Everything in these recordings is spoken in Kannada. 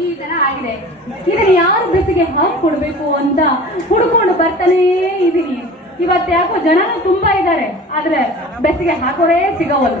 ಈ ತರ ಆಗಿದೆ. ಇದನ್ನ ಯಾರು ಬೆಸಿಗೆ ಹಾಕಿ ಕೊಡ್ಬೇಕು ಅಂತ ಹುಡ್ಕೊಂಡು ಬರ್ತಾನೇ ಇದೀನಿ ಇವತ್ತು ಯಾಕೋ ಜನನು ತುಂಬಾ ಇದ್ದಾರೆ ಆದ್ರೆ ಬೆಸಿಗೆ ಹಾಕೋರೇ ಸಿಗೋವಲ್ಲ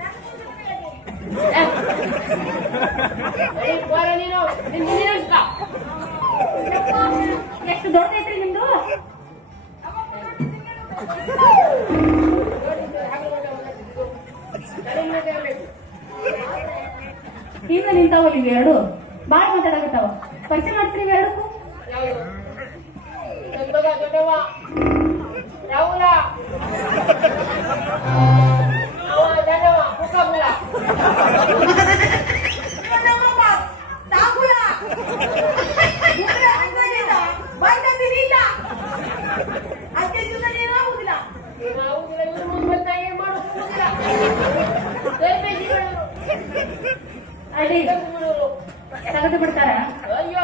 ಎಷ್ಟು ನಿಮ್ದು ತಲೆ ಮೇಲೆ ಇರ್ಬೇಕು. ಹಿಂಗ ನಿಂತಾವಲ್ಲ ಇವ್ ಎರಡು ಬಾಳ ಮಾತಾಡಕತ್ತಾವ ಪರಿಚಯ ಮಾಡ್ತೀರಿ ಇವ್ ಎರಡಕ್ಕೂ? ದೊಡ್ಡವ ರಾಹುಲ ಗರ್ಭಿಣಿಗಳು. ತೆಗೆದು ಬಿಡ್ತಾರ ಅಯ್ಯೋ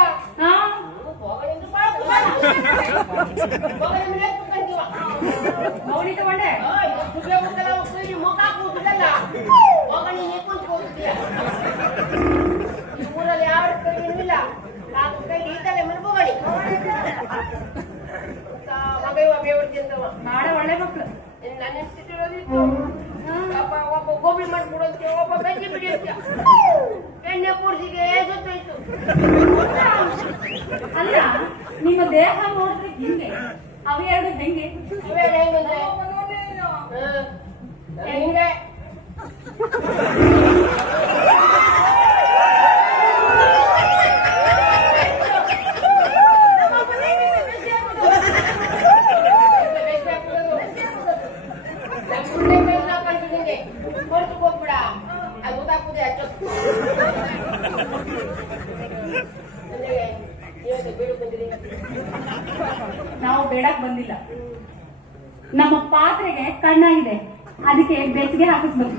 ಬಾಳ ಒಳ್ಳೆ ಮಕ್ಕಳು ನನ್ನ ಪಾಪ ಒಬ್ಬ ಗೋಬಿ ಮಾಡ್ಬಿಡೋಕೆ ಒಬ್ಬ ಬೆಂಕಿ ಬಿಡಿಯೋಕೆ ಎಣ್ಣೆ ಕೂರ್ಸಿಗೆ ಇತ್ತು ಅಲ್ಲ ನಿಮ್ಮ ದೇಹ ನೋಡಿದ್ರೆ ಹಿಂಗೆ. ಅವೆರಡು ಹೆಂಗೆ. ಹೆಂಗೆ ಬೆಸ್ಟ್ ಆಗ್ಬಿಡೋದು. ನಮ್ ಗುಂಡೆ ಮೇಲೆ ನಾವ್ ಕಳ್ಸಿದೀನಿ. ಕೊಡ್ಸಕ್ ಹೋಗ್ಬಿಡ. ಅದ್ ಗೊತ್ತಾಗ್ತದೆ ಅಷ್ಟು. ನನಗೆ ಇವತ್ತು ಬೀಳು ಬಂದಿರಿ. ನಾವು ಬೇಡಕ್ ಬಂದಿಲ್ಲ. ನಮ್ಮ ಪಾತ್ರೆಗೆ ಇದೆ. ಅದಕ್ಕೆ ಬೆಚ್ಚಿಗೆ ಹಾಕಿಸ್ಬೇಕು.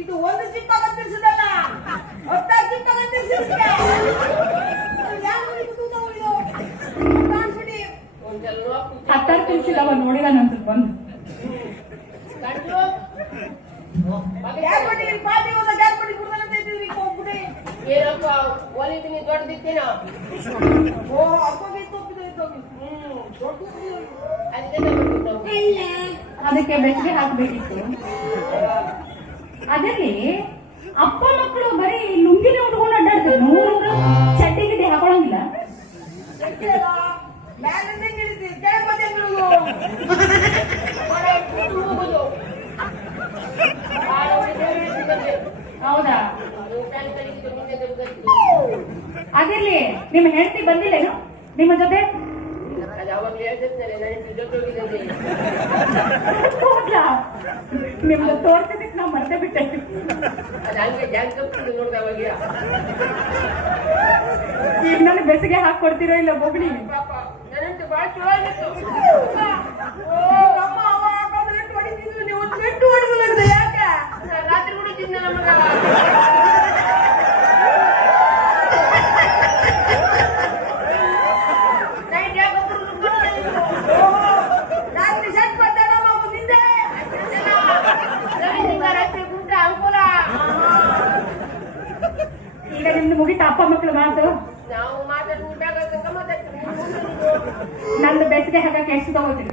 ಇದು ಒಂದು ಚಿಪ್ಪಾಗ ತಿರ್ಸಿದಲ್ಲ ಹತ್ತಾರು ಚಿಪ್ಪಾಗ ತಿರ್ಸಿದ್ರೆ ಹೋದ ಯಾಕೆ ಅವ ಕುಡ್ದಲ್ಲ ಸ್ವಲ್ಪ ಬಂದು. ಏನಪ್ಪ ಒಲಿತೀನಿ ದೊಡ್ಡದಿತ್ತೇನ? ಓ ಅದಕ್ಕೆ ಬೆಚ್ಚಗೆ ಹಾಕ್ಬೇಕಿತ್ತು. ಅದರಲ್ಲಿ ಅಪ್ಪ ಮಕ್ಕಳು ಬರೀ ಲುಂಗಿನ ಉಟ್ಕೊಂಡು ಅಡ್ಡಾಡ್ತಾರೆ. ನೂರು ಚಡ್ಡಿ ಗಿಡ್ಡಿ ಹಾಕೊಳಂಗಿಲ್ಲ. ಹೌದಾ? ನಿಮ್ ಹೆಂಡತಿ ಬಂದಿಲ್ಲೇನು? ನಿಮ್ಮ ಜೊತೆ. ಹೌದಾ ನಿಮ್ದು ತೋರ್ಸೋದಕ್ಕೆ ನಾವು ಮರ್ತೆ ಬಿಟ್ಟೆ. ಈಗ ನನಗೆ ಬೆಸಿಗೆ ಹಾಕೊಡ್ತೀರೋ ಇಲ್ಲ ಬೊಗಳಿ ಮುಗಿತ ಅಪ್ಪ ಮಕ್ಕಳು ಮಾತು ನಂದು ಬೆಸಿಗೆ ಹಾಕಕ್ಕೆ ಎಷ್ಟು ತಗೋತೀನಿ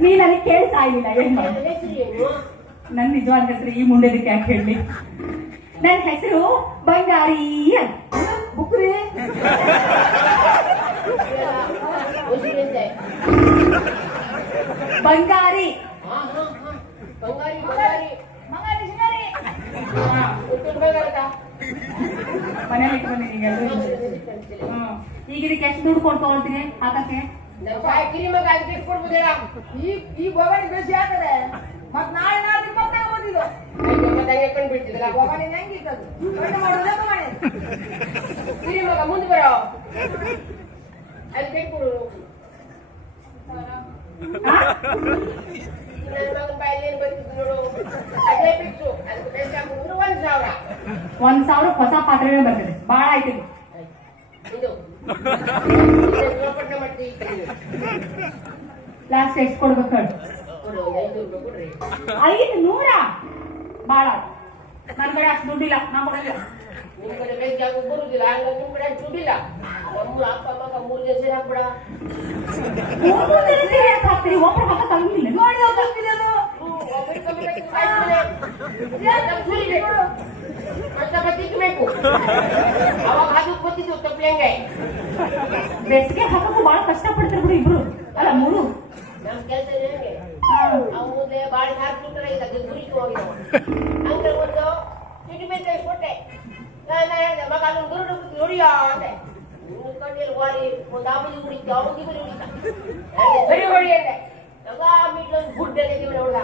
ನೀ ನನಗೆ ಕೇಳ್ತಾ ಆಗಿಲ್ಲ ಏನ್ ನನ್ನ ನಿಜವಾದ ಹೆಸರು ಈ ಮುಂಡೆದಕ್ಕೆ ಯಾಕೆ ಹೇಳಿ? ನನ್ನ ಹೆಸರು ಬಂಗಾರಿ ಬುಕ್ರಿ. ಬಂಗಾರಿ. ಮನೇಲಿ ನೀವು ಎಲ್ಲರೂ ಹ್ಮ್. ಈಗ ಇದಕ್ಕೆ ಎಷ್ಟು ದುಡ್ಡು ಕೊಟ್ಟು ತಗೊಳ್ತೀನಿ? ಹಾಕಕ್ಕೆ? ಕಿರಿ ಮಗ ಈ ಈ ಗೋಗಣಿ ಬೇಸಿ ಆಗ್ತದೆ ಮತ್ ನಾಳೆ ನಾಳೆ ಮತ್ತೆ ಓದಿದ್ದು ಆಯ್ತು ಮತ್ತೆ ಹಂಗೆ ಕಂಡು ಬಿಡ್ತಿದ್ದಲ್ಲ ಮಾಡೋದೇ ಕಿರಿ ಮಗ ಮುಂದೆ ಬರೋ. ಅಲ್ಲಿ ಕೈ ಕೊಡು. ಒಂದು ಸಾವಿರ ಹೊಸ ಪಾತ್ರೆನೇ ಬರ್ತದೆ. ಬಾಳ ಆಯ್ತು ಲಾಸ್ಟ್ ಎಷ್ಟು ಕೊಡ್ಬೇಕು ಐದು ನೂರ? ಬಾಳ. ನನ್ ಕಡೆ ಅಷ್ಟು ದುಡ್ಡಿಲ್ಲ, ನಾ ಕೊಡಲ್ಲ ನಿಮ್ ಕಡೆ ಬೇಗ ಯಾಕೆ ಬರುದಿಲ್ಲ ಹಂಗ ನಿಮ್ ಕಡೆ ಅಷ್ಟು ದುಡ್ಡಿಲ್ಲ ನಮ್ಮ ಅಪ್ಪ ಮಗ ಮೂರು ದಿವಸ ಹಾಕ್ಬಿಡ ಮೂರ್ ಮೂರ್ ಜನ ಸೇರಿ ಯಾಕ್ ಹಾಕ್ತೀರಿ ಒಬ್ರು ಹಾಕಕ್ ಆಗಂಗಿಲ್ಲ ನೋಡಿ ಅದು ಹೋಗ್ತಿರೋದು. ಒಬ್ಬರಿಗೆ ಕಮ್ಮಿ ಸುರಿಬೇಕು ಅಂತ ಬತ್ತಿಕ್ಬೇಕು ಅವಾಗ ಅದು ಗೊತ್ತಿದ್ದು ತಪ್ಪಲೆಂಗೆ ಬೆಸ್ಗೆ ಹಾಕಕ್ಕೂ ಬಾಳ ಕಷ್ಟ ಪಡ್ತಾರೆ ಬಿಡು ಇಬ್ರು ಅಲ್ಲ ಮೂರು ನಮ್ ಕೆಲಸ ಹೆಂಗೆ ಹಾ. ಅವನೇ ಬಾಳಿ ಹಾಕ್ಬಿಟ್ರೆ ಈಗ ಅದು ಗುರಿಕೆ ಹೋಗಿದವ ಹಂಗೆ ನಾನು ಹೇಳಿದೆ ಮಗ ಅದನ್ನು ಗುರುಡು ಹೊಡಿಯ ಅಂದೆ ಇನ್ನು ಕಣ್ಣಲ್ಲಿ ವಾರಿ ಒಂದು ಆಬುದಿ ಹುಡಿತು ಅವನಿಗೆ ಬರಿ ಹುಡಿತ ಬರಿ ಹೊಡಿ ಅಂದೆ ಮಗ ಮೀಟ್ಲೊಂದು ಗುಡ್ಡಲ್ಲಿ ಇವನು ಹೊಡ್ದ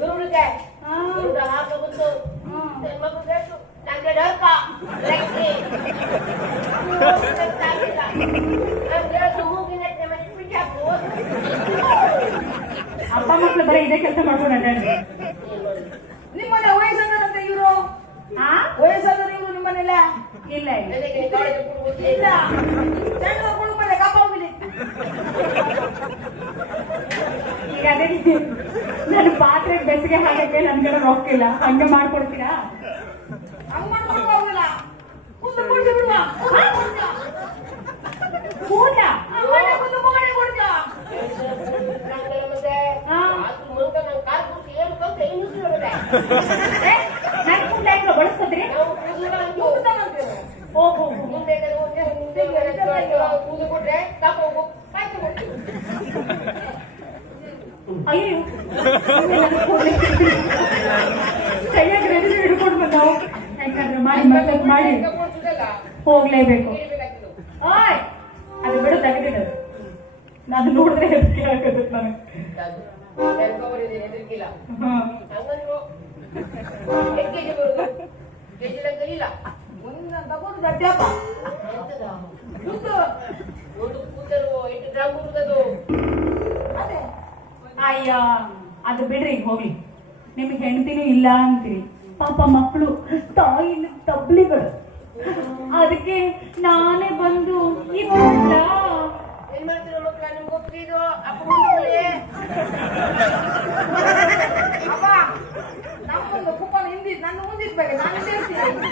ಗುರುಡಿಗೆ ಹಾ. ಗುರುಡ ಹಾಕ ಬಂತು ಹಾ. ನನ್ನ ಮಗು ಬೇಕು ನಂಗೆ ಡರ್ಕ ಲೆಕ್ಕಿ ನಂಗೆ ಹೇಳ್ತು ಮೂಗಿನ ಮನೆ ಪಿಟ್ಟಿ ಹಾಕು ಅಪ್ಪ ಮಕ್ಳು ಬರೀ ಇದೇ ಕೆಲಸ ಮಾಡ್ಕೊಂಡು ಇಲ್ಲ ಇಲ್ಲ ನನಗೆ ನೀನು ಕಾಲೇಜ್ ಕೊಡ್ಬೋದು ಇಲ್ಲ ಸಣ್ಣ ಕುಡುಂಬದ ಕಪ್ಪ ಹೋಗಿಲಿ ಈಗ ಅದೇ ನನ್ನ ಪಾತ್ರೆ ಬೆಸಿಗೆ ಹಾಕಕ್ಕೆ ನನ್ ಕಡೆ ರೊಕ್ಕ ಇಲ್ಲ ಹಂಗೆ ಮಾಡ್ಕೊಡ್ತೀರಾ ಹಂಗ್ ಮಾಡ್ಕೊಂಡು ಹೋಗಿಲ್ಲ ಕುಂತು ಕೊಡ್ಸಿ ಬಿಡುವ ಕೂಡ್ಲ ಮನೆ ಕುಂತು ಮಗನೇ ಕೊಡ್ತೀಯ ಹಾ. ನಾವು ಏ, ನನ್ ಅಯ್ಯೋ. ಕೈಯಾಗ ರೆಡಿ ಹಿಡ್ಕೊಂಡು ಬಂದಾವು. ಯಾಕಂದ್ರೆ ಮಾಡಿ ಮಸಾಜ್ ಮಾಡಿ. ಹೋಗ್ಲೇಬೇಕು. ಓಯ್, ಅದು ಬಿಡು, ತೆಗೆದಿಡು. ಅದು ನೋಡಿದ್ರೆ ಹೆದರಿಕೆ ಆಗತ್ತೆ ನನಗೆ. ಮುಂದೆ ಕೂತರು ಎಂಟು ಗ್ರಾಮ್ ಬರುದದು ಅದೇ. ಅಯ್ಯ ಅದು ಬಿಡ್ರಿ ಹೋಗ್ಲಿ. ನಿಮ್ಗೆ ಹೆಂಡತಿನೂ ಇಲ್ಲ ಅಂತೀರಿ. ಪಾಪ ಮಕ್ಕಳು ತಾಯಿ ತಬ್ಲಿಗಳು. ಅದಕ್ಕೆ ನಾನೇ ಬಂದು ಇಬ್ಬರಲ್ಲ ಏನ್ ಮಾಡ್ತೀರ ಮಕ್ಕಳ ನಿಮ್ಗೆ ಒಪ್ಪಿದು ಅಪ್ಪ ಮುಂದೆ ಅಪ್ಪ ನಮ್ಮೊಂದು ಕುಪ್ಪನ ಹಿಂದಿ ನನ್ನ ಮುಂದಿದ್ಬೇಕು ನಾನು ಸೇರ್ತೀನಿ.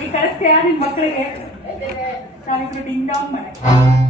ಈ ಕರೆಸ್ತೀಯಾ ನಿನ್ ಮಕ್ಕಳಿಗೆ ನಾವಿಬ್ರು ಡಿಂಗ್ ಡಾಂಗ್ ಮನೆ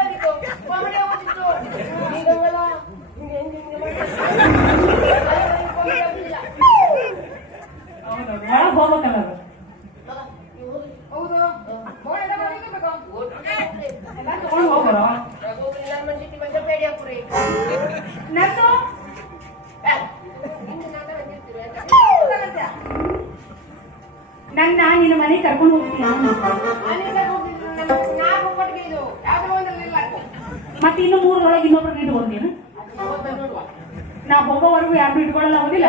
ನನ್ನ ನಿನ್ನ ಮನೆಗೆ ಕರ್ಕೊಂಡು ಹೋಗ್ತೀನಿ ಮತ್ತೆ ಇನ್ನು ಮೂರರೊಳಗೆ ಇನ್ನೊಬ್ರನ್ನ ಇಟ್ಕೊಂಡೇನು ನಾ ಹೋಗೋವರೆಗೂ ಯಾರು ಇಟ್ಕೊಳ್ಳಲ್ಲ ಹೋಗಿಲ್ಲ